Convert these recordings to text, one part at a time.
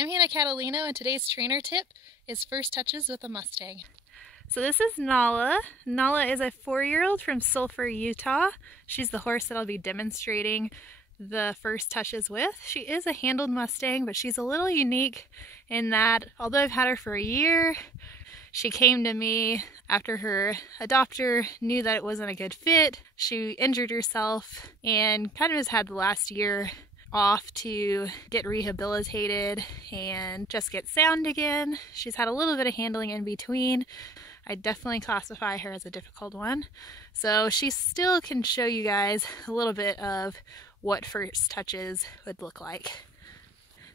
I'm Hannah Catalino, and today's trainer tip is first touches with a Mustang. So this is Nala. Nala is a 4-year-old from Sulphur, Utah. She's the horse that I'll be demonstrating the first touches with. She is a handled Mustang, but she's a little unique in that although I've had her for a year, she came to me after her adopter knew that it wasn't a good fit. She injured herself and kind of has had the last year off to get rehabilitated and just get sound again. She's had a little bit of handling in between. I definitely classify her as a difficult one. So she still can show you guys a little bit of what first touches would look like.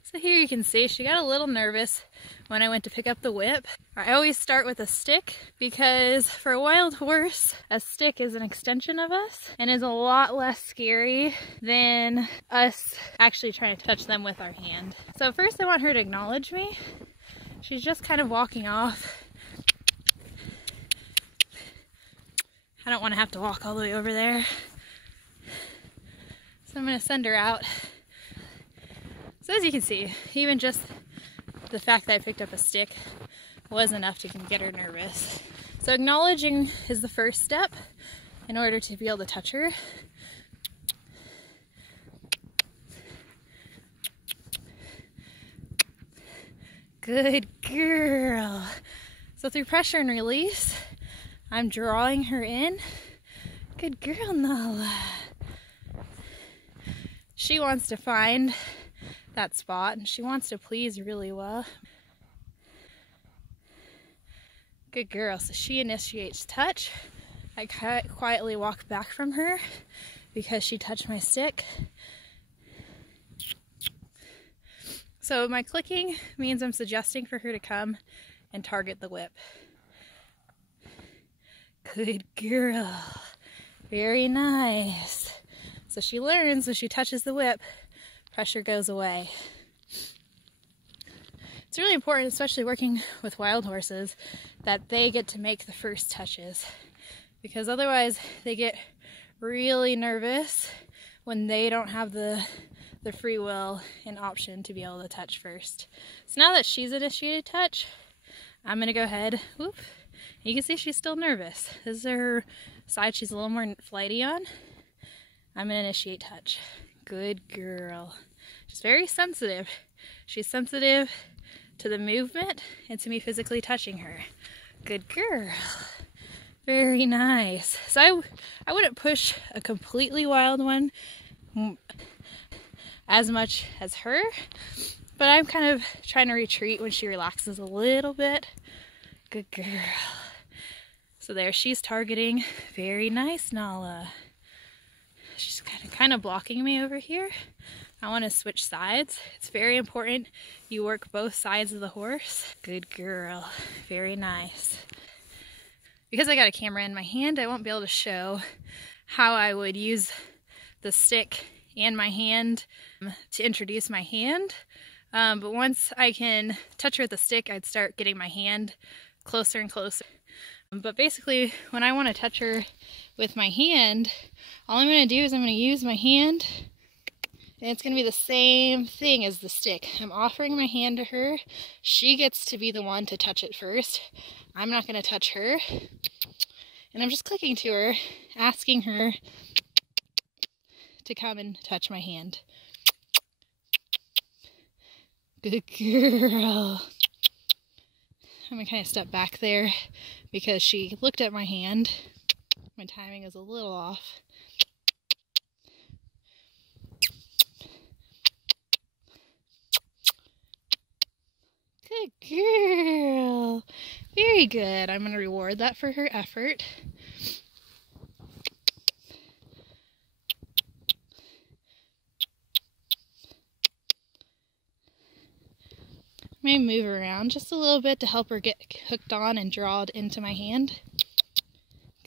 So here you can see she got a little nervous when I went to pick up the whip. I always start with a stick because for a wild horse, a stick is an extension of us and is a lot less scary than us actually trying to touch them with our hand. So first I want her to acknowledge me. She's just kind of walking off. I don't want to have to walk all the way over there. So I'm going to send her out. So as you can see, even just the fact that I picked up a stick was enough to get her nervous. So acknowledging is the first step in order to be able to touch her. Good girl. So through pressure and release, I'm drawing her in. Good girl, Nala. She wants to find that spot and she wants to please really well. Good girl. So she initiates touch. I quietly walk back from her because she touched my stick. So my clicking means I'm suggesting for her to come and target the whip. Good girl. Very nice. So she learns when she touches the whip, pressure goes away. It's really important, especially working with wild horses, that they get to make the first touches, because otherwise they get really nervous when they don't have the free will and option to be able to touch first. So now that she's initiated touch, I'm going to go ahead, whoop, you can see she's still nervous. This is her side she's a little more flighty on. I'm going to initiate touch. Good girl. She's very sensitive. She's sensitive to the movement and to me physically touching her. Good girl. Very nice. So I wouldn't push a completely wild one as much as her, but I'm kind of trying to retreat when she relaxes a little bit. Good girl. So there, she's targeting. Very nice, Nala. She's kind of blocking me over here. I want to switch sides. It's very important you work both sides of the horse. Good girl. Very nice. Because I got a camera in my hand, I won't be able to show how I would use the stick and my hand to introduce my hand. But once I can touch her with the stick, I'd start getting my hand closer and closer. But basically, when I want to touch her with my hand, all I'm going to do is I'm going to use my hand, and it's going to be the same thing as the stick. I'm offering my hand to her. She gets to be the one to touch it first. I'm not going to touch her. And I'm just clicking to her, asking her to come and touch my hand. Good girl. I'm going to kind of step back there because she looked at my hand. My timing is a little off. Good girl. Very good. I'm going to reward that for her effort. I may move around just a little bit to help her get hooked on and drawed into my hand.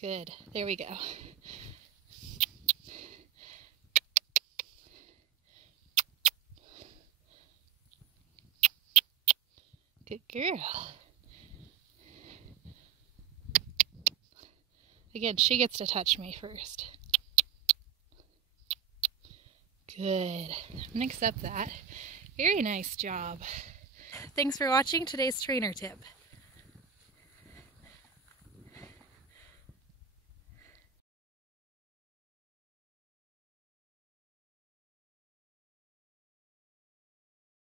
Good. There we go. Good girl. Again, she gets to touch me first. Good. I'm going to accept that. Very nice job. Thanks for watching today's trainer tip.